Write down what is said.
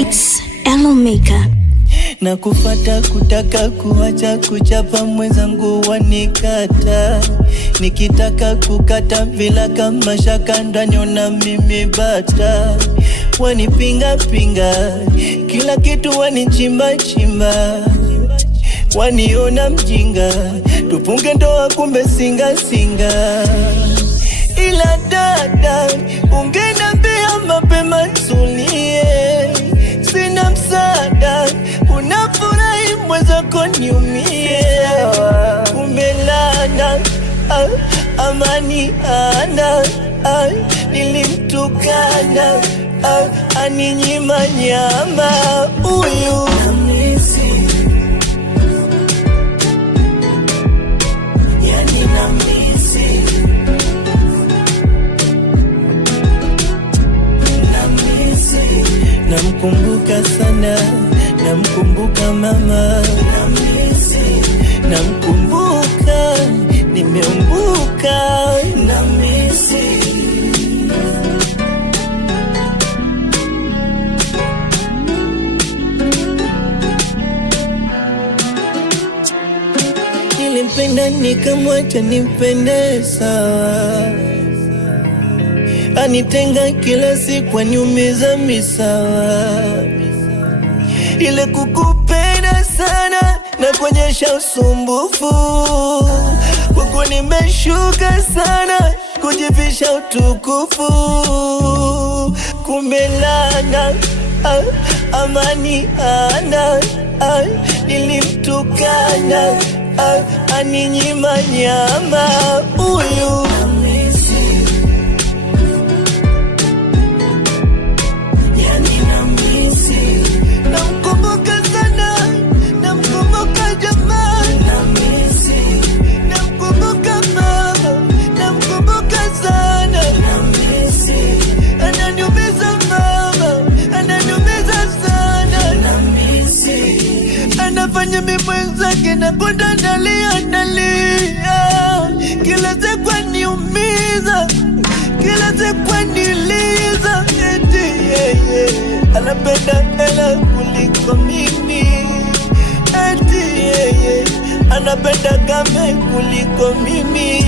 It's Elomeka. Na kufata kutaka kuacha kuchapa mwenzangu wanikata. Nikitaka kukata vila kama shaka ndani ona mimi bata. Wanipinga pinga, kila kitu wanichimba chimba. Waniona mjinga, tupunge ndoa kumbe singa singa. Ila dada, ungenambia mapema tulie. Sina msaada, unafurahi mwenzako niumie. Umelana, amani ana, nilimtukana, aninyima nyama. Uyu namkumbuka sana, namkumbuka mama, namkumbuka, nimeumbuka, namisi. Nilimpenda nikamwacha nimpende sawa. Anitenga kila siku aniumiza misawa. Ile kukupenda sana na kuonyesha usumbufu. Huku nimeshuka sana kujivisha utukufu. Kumelana, amani ana, nilimtukana, aninyima nyama. Uyu anafanya mimi mwenzake na konda nalia nalia. Kila siku aniumiza, kila siku aniliza. Eti yeye anapenda hela kuliko mimi. Eti yeye anapenda kame kuliko mimi.